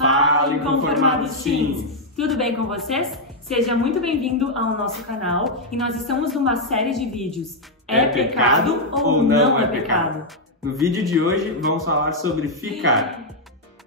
Fala, Inconformados Teens! Tudo bem com vocês? Seja muito bem-vindo ao nosso canal e nós estamos numa série de vídeos. É pecado ou não é pecado? No vídeo de hoje vamos falar sobre ficar.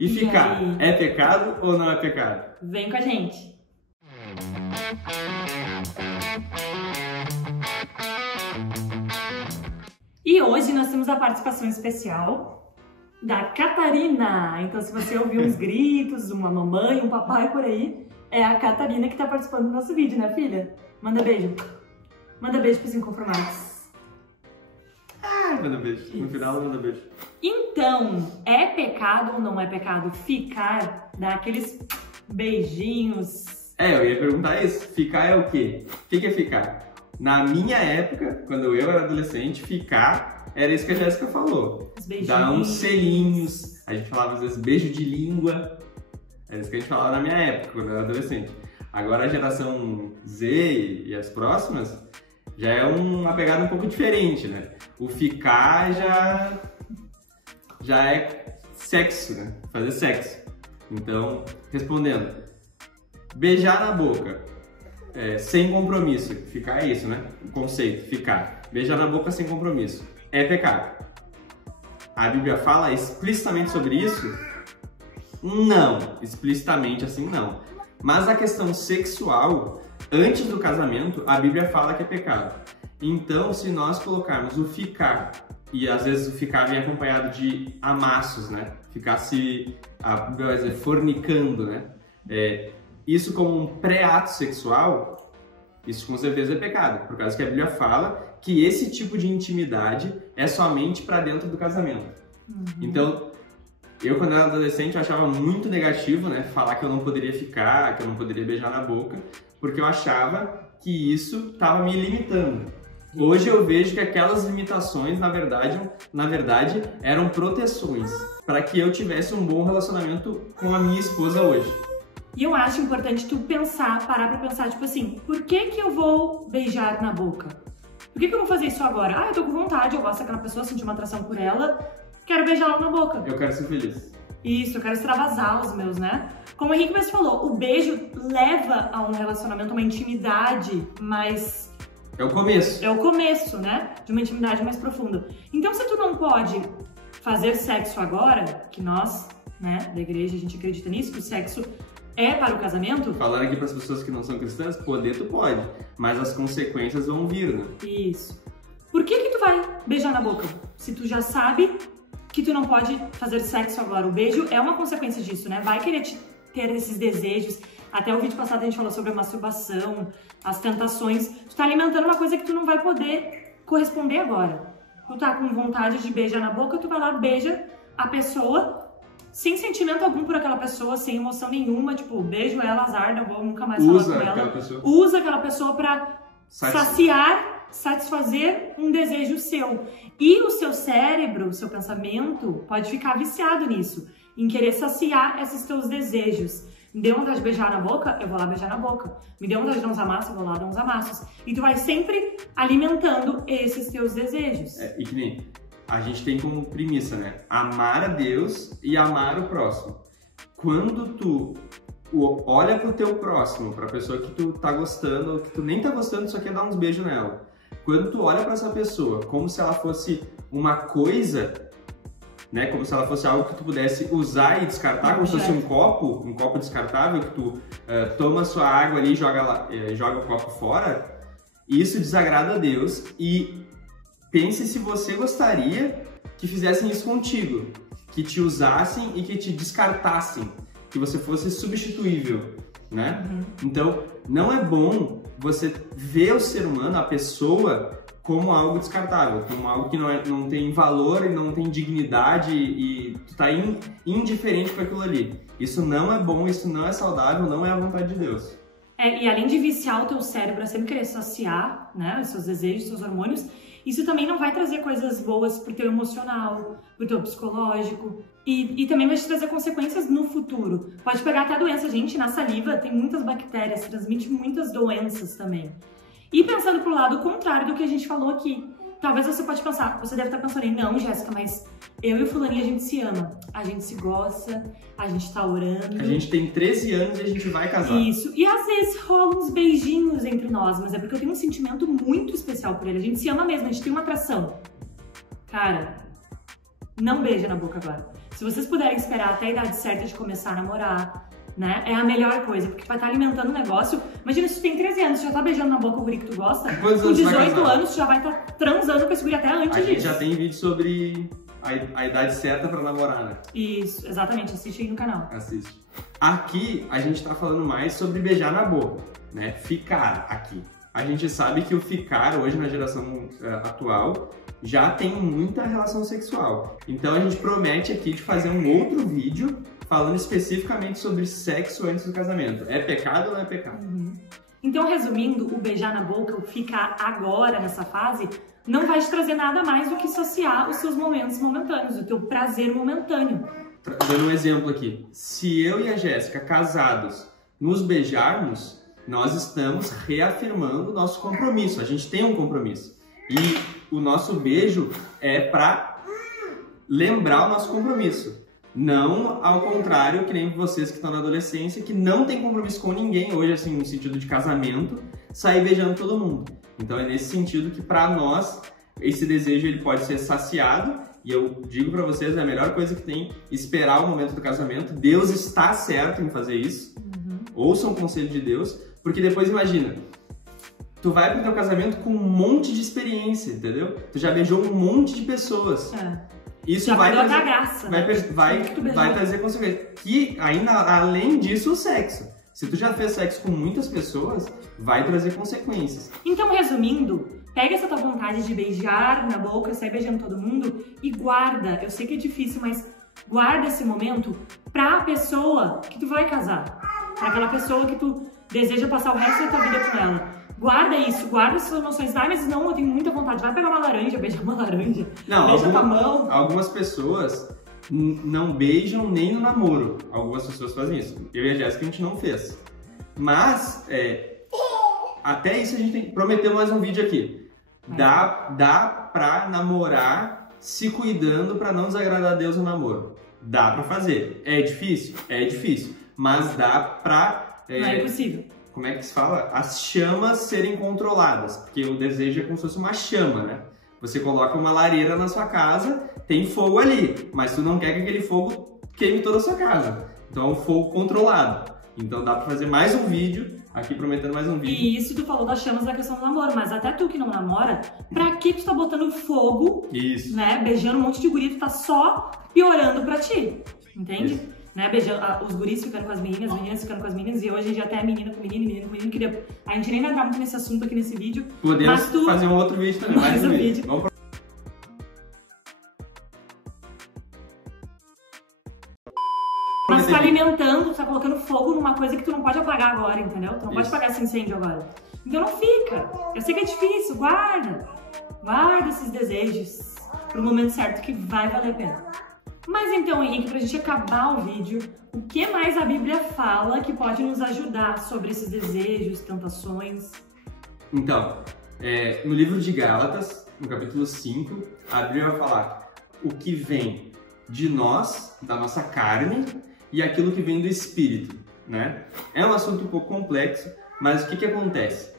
E ficar, aí? é pecado ou não é pecado? Vem com a gente! E hoje nós temos a participação especial da Catarina. Então, se você ouvir uns gritos, uma mamãe, um papai por aí, é a Catarina que está participando do nosso vídeo, né, filha? Manda beijo. Manda beijo pros inconformados. Manda beijo. No final, manda beijo. Então, é pecado ou não é pecado ficar, dar aqueles beijinhos? Eu ia perguntar isso. Ficar é o quê? O que é ficar? Na minha época, quando eu era adolescente, ficar era isso que a Jéssica falou. Os beijinhos. Dar uns selinhos. A gente falava às vezes beijo de língua. Era isso que a gente falava na minha época, quando eu era adolescente. Agora a geração Z e as próximas já é uma pegada um pouco diferente, né? O ficar já é sexo, né? Fazer sexo. Então, respondendo, beijar na boca, sem compromisso. Ficar é isso, né? O conceito, ficar. Beijar na boca sem compromisso. É pecado. A Bíblia fala explicitamente sobre isso? Não. Explicitamente assim, não. Mas a questão sexual, antes do casamento, a Bíblia fala que é pecado. Então, se nós colocarmos o ficar, e às vezes o ficar vem acompanhado de amassos, né? Ficar a Bíblia vai dizer, fornicando, né? Isso como um pré-ato sexual, isso com certeza é pecado, por causa que a Bíblia fala que esse tipo de intimidade é somente para dentro do casamento. Então, eu quando era adolescente eu achava muito negativo, né, falar que eu não poderia ficar, que eu não poderia beijar na boca, porque eu achava que isso estava me limitando. Hoje eu vejo que aquelas limitações, na verdade, eram proteções para que eu tivesse um bom relacionamento com a minha esposa hoje. E eu acho importante tu parar pra pensar, tipo assim, por que eu vou beijar na boca? Por que eu vou fazer isso agora? Eu tô com vontade, eu gosto daquela pessoa, senti uma atração por ela, quero beijar ela na boca. Eu quero ser feliz. Isso, eu quero extravasar os meus, né? Como o Henrique mesmo falou, o beijo leva a um relacionamento, uma intimidade mais... É o começo. É o começo, né? De uma intimidade mais profunda. Então, se tu não pode fazer sexo agora, que nós, né, da igreja, a gente acredita nisso, que o sexo é para o casamento... Falando aqui para as pessoas que não são cristãs, poder tu pode, mas as consequências vão vir, né? Isso. Por que tu vai beijar na boca? Se tu já sabe que tu não pode fazer sexo agora. O beijo é uma consequência disso, né? Vai querer ter esses desejos. Até o vídeo passado a gente falou sobre a masturbação, as tentações. Tu tá alimentando uma coisa que tu não vai poder corresponder agora. Tu tá com vontade de beijar na boca, tu vai lá, beija a pessoa sem sentimento algum por aquela pessoa, sem emoção nenhuma, tipo, beijo ela, azar, não vou nunca mais falar com ela. Usa aquela pessoa pra satisfazer um desejo seu. E o seu cérebro, o seu pensamento, pode ficar viciado nisso, em querer saciar esses teus desejos. Me deu vontade de beijar na boca, eu vou lá beijar na boca. Me deu vontade de dar uns amassos, eu vou lá dar uns amassos. E tu vai sempre alimentando esses teus desejos. E que nem a gente tem como premissa, né? Amar a Deus e amar o próximo. Quando tu olha pro teu próximo, pra pessoa que tu tá gostando, que tu nem tá gostando, só quer dar uns beijos nela. Quando tu olha pra essa pessoa como se ela fosse uma coisa, né? Como se ela fosse algo que tu pudesse usar e descartar, como se fosse um copo descartável, que tu toma sua água ali e joga o copo fora, isso desagrada a Deus. E pense se você gostaria que fizessem isso contigo, que te usassem e que te descartassem, que você fosse substituível, né? Então, não é bom você ver o ser humano, a pessoa, como algo descartável, como algo que não tem valor e não tem dignidade e tu tá indiferente para aquilo ali. Isso não é bom, isso não é saudável, não é a vontade de Deus. E além de viciar o teu cérebro a sempre querer saciar, né, os seus desejos, os seus hormônios, isso também não vai trazer coisas boas pro teu emocional, pro teu psicológico e também vai te trazer consequências no futuro. Pode pegar até doença, gente, na saliva tem muitas bactérias, transmite muitas doenças também. E pensando pro lado contrário do que a gente falou aqui, talvez você pode pensar, você deve estar pensando em, não, Jéssica, mas eu e o fulaninho a gente se ama, a gente se gosta, a gente tá orando. A gente tem 13 anos e a gente vai casar. Isso, e às vezes rolam uns beijinhos entre nós, mas é porque eu tenho um sentimento muito especial por ele, a gente se ama mesmo, a gente tem uma atração. Cara, não beija na boca agora. Se vocês puderem esperar até a idade certa de começar a namorar, né, é a melhor coisa, porque tu vai estar alimentando o negócio. Imagina, se tu tem 13 anos, tu já tá beijando na boca o guri que tu gosta, com 18 anos tu já vai estar transando com esse guri até antes disso. A gente já tem vídeo sobre a idade certa pra namorar, né? Isso, exatamente, assiste aí no canal. Assiste. Aqui, a gente tá falando mais sobre beijar na boca, né? Ficar aqui. A gente sabe que o ficar, hoje na geração atual, já tem muita relação sexual. Então a gente promete aqui de fazer um outro vídeo falando especificamente sobre sexo antes do casamento. É pecado ou não é pecado? Então, resumindo, o beijar na boca, o ficar agora nessa fase, não vai te trazer nada mais do que saciar os seus momentos momentâneos, o teu prazer momentâneo. Dando um exemplo aqui. Se eu e a Jéssica, casados, nos beijarmos, nós estamos reafirmando o nosso compromisso. A gente tem um compromisso. E o nosso beijo é para lembrar o nosso compromisso. Não ao contrário, que nem vocês que estão na adolescência, que não tem compromisso com ninguém hoje, assim, no sentido de casamento, sair beijando todo mundo. Então é nesse sentido que para nós esse desejo ele pode ser saciado, e eu digo para vocês, é a melhor coisa que tem esperar o momento do casamento. Deus está certo em fazer isso. Ouçam o conselho de Deus, porque depois imagina, tu vai pro teu casamento com um monte de experiência, entendeu? Tu já beijou um monte de pessoas. Isso já vai trazer, graça, vai trazer consequências. E ainda além disso, o sexo. Se tu já fez sexo com muitas pessoas, vai trazer consequências. Então, resumindo, pega essa tua vontade de beijar na boca, sair beijando todo mundo e guarda. Eu sei que é difícil, mas guarda esse momento pra pessoa que tu vai casar. Pra aquela pessoa que tu deseja passar o resto da tua vida com ela. Guarda isso, guarda essas emoções. Ah, mas não, eu tenho muita vontade. Vai pegar uma laranja, beijar uma laranja. Não, beija com a mão. Algumas pessoas não beijam nem no namoro. Algumas pessoas fazem isso. Eu e a Jéssica a gente não fez. Mas, até isso a gente tem que prometer mais um vídeo aqui. Dá pra namorar se cuidando pra não desagradar a Deus no namoro. Dá pra fazer. É difícil? É difícil. Mas dá pra... Não é impossível. Como é que se fala? As chamas serem controladas, porque o desejo é como se fosse uma chama, né? Você coloca uma lareira na sua casa, tem fogo ali, mas tu não quer que aquele fogo queime toda a sua casa. Então é um fogo controlado. Então dá pra fazer mais um vídeo, aqui prometendo mais um vídeo. E isso tu falou das chamas da questão do namoro, mas até tu que não namora, pra que tu tá botando fogo, né? Beijando um monte de guri, tu tá só piorando pra ti, entende? Isso. Né, beijando, os guris ficando com as meninas ficando com as meninas, e hoje já até menina com menino, que a gente nem vai entrar muito nesse assunto aqui nesse vídeo. Podemos fazer um outro vídeo também, mais um vídeo. Vamos Mas tá alimentando, tá colocando fogo numa coisa que tu não pode apagar agora, entendeu? Tu não pode apagar esse incêndio agora. Então não fica. Eu sei que é difícil, guarda esses desejos pro momento certo que vai valer a pena. Mas então, Henrique, pra gente acabar o vídeo, o que mais a Bíblia fala que pode nos ajudar sobre esses desejos, tentações? Então, no livro de Gálatas, no capítulo 5, a Bíblia vai falar o que vem de nós, da nossa carne, e aquilo que vem do Espírito, né? É um assunto um pouco complexo, mas o que acontece?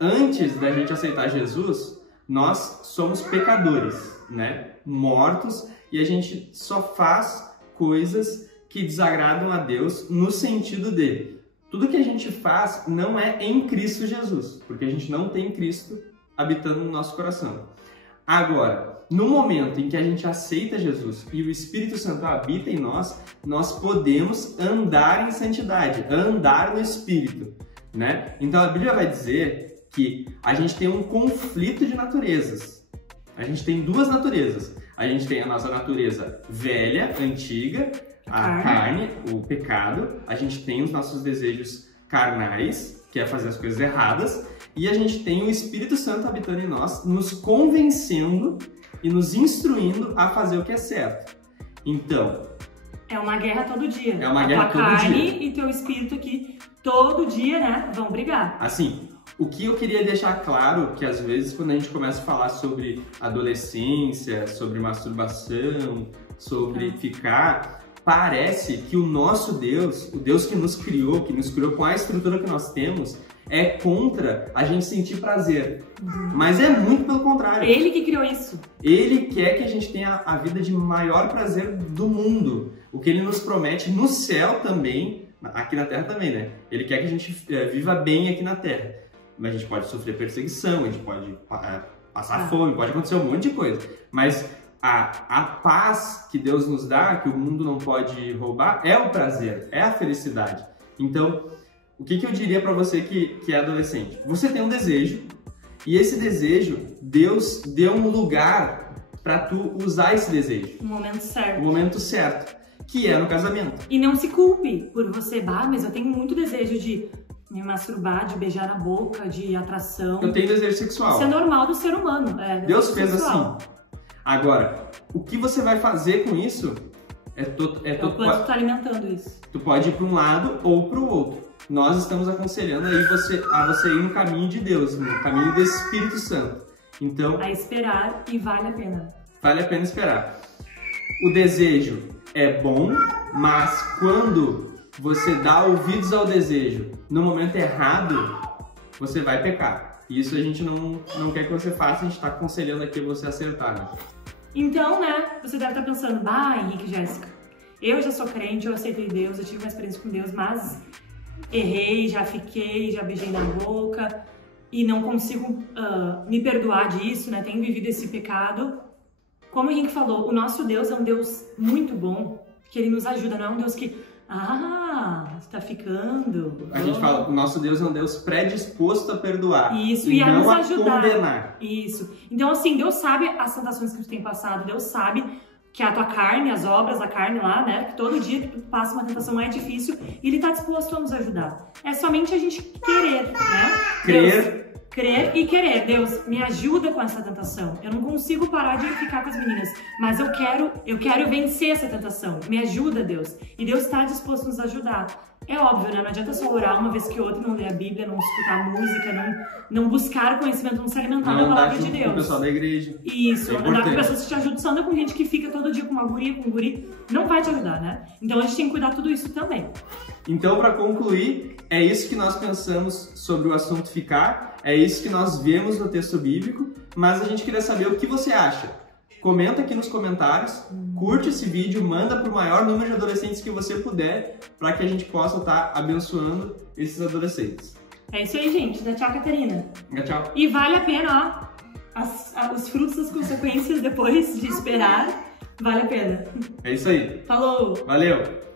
Antes da gente aceitar Jesus, nós somos pecadores, né? Mortos, e a gente só faz coisas que desagradam a Deus no sentido de tudo que a gente faz não é em Cristo Jesus, porque a gente não tem Cristo habitando no nosso coração. Agora, no momento em que a gente aceita Jesus e o Espírito Santo habita em nós, nós podemos andar em santidade, andar no Espírito, né? Então a Bíblia vai dizer que a gente tem um conflito de naturezas. A gente tem duas naturezas. A gente tem a nossa natureza velha, antiga, a carne, o pecado. A gente tem os nossos desejos carnais, que é fazer as coisas erradas. E a gente tem o Espírito Santo habitando em nós, nos convencendo e nos instruindo a fazer o que é certo. Então... é uma guerra todo dia. É uma guerra todo dia. A tua carne e teu espírito aqui, todo dia, né, vão brigar. Assim, O que eu queria deixar claro, que às vezes quando a gente começa a falar sobre adolescência, sobre masturbação, sobre ficar, parece que o nosso Deus, o Deus que nos criou com a estrutura que nós temos, é contra a gente sentir prazer. Mas é muito pelo contrário. Ele que criou isso. Ele quer que a gente tenha a vida de maior prazer do mundo. O que ele nos promete no céu também, aqui na terra também, né? Ele quer que a gente viva bem aqui na terra. Mas a gente pode sofrer perseguição, a gente pode passar fome, pode acontecer um monte de coisa. Mas a paz que Deus nos dá, que o mundo não pode roubar, é o prazer, é a felicidade. Então, o que eu diria para você que é adolescente? Você tem um desejo, e esse desejo, Deus deu um lugar para tu usar esse desejo. O momento certo. O momento certo, que é no casamento. E não se culpe por você, mas eu tenho muito desejo de me masturbar, de beijar na boca, de atração. Eu tenho desejo sexual. Isso é normal do ser humano. Deus fez sexual. assim. Agora, o que você vai fazer com isso é o quanto tu tá alimentando isso. Tu pode ir para um lado ou para o outro. Nós estamos aconselhando aí a você ir no caminho de Deus, no caminho do Espírito Santo. Então, a esperar, e vale a pena. Vale a pena esperar. O desejo é bom, mas quando você dá ouvidos ao desejo no momento errado, você vai pecar. E isso a gente não quer que você faça, a gente está aconselhando aqui você acertar, né? Então, né, você deve estar pensando, Henrique e Jéssica, eu já sou crente, eu aceitei Deus, eu tive uma experiência com Deus, mas errei, já beijei na boca e não consigo me perdoar disso, né, tenho vivido esse pecado. Como o Henrique falou, o nosso Deus é um Deus muito bom, que Ele nos ajuda, não é um Deus que você tá ficando. A gente fala, o nosso Deus é um Deus predisposto a perdoar. Isso, e a nos ajudar. Condenar. Isso. Então, assim, Deus sabe as tentações que tu tem passado, Deus sabe que a tua carne, as obras da carne lá, né, que todo dia que tu passa uma tentação é difícil, e Ele tá disposto a nos ajudar. É somente a gente querer, né? Crer e querer. Deus, me ajuda com essa tentação. Eu não consigo parar de ficar com as meninas, mas eu quero vencer essa tentação. Me ajuda, Deus. E Deus está disposto a nos ajudar. É óbvio, né? Não adianta só orar uma vez que outra, não ler a Bíblia, não escutar música, não buscar conhecimento, não se alimentar da palavra de Deus. Com o pessoal da igreja. Isso, andar com pessoas que te ajudam. Só anda com gente que fica todo dia com uma guria, com um guri, não vai te ajudar, né? Então a gente tem que cuidar de tudo isso também. Então, para concluir, é isso que nós pensamos sobre o assunto ficar, é isso que nós vemos no texto bíblico, mas a gente queria saber o que você acha. Comenta aqui nos comentários, curte esse vídeo, manda para o maior número de adolescentes que você puder, para que a gente possa estar abençoando esses adolescentes. É isso aí, gente. Dá tchau, Catarina. Tchau. E vale a pena, os frutos das consequências depois de esperar, vale a pena. É isso aí. Falou! Valeu!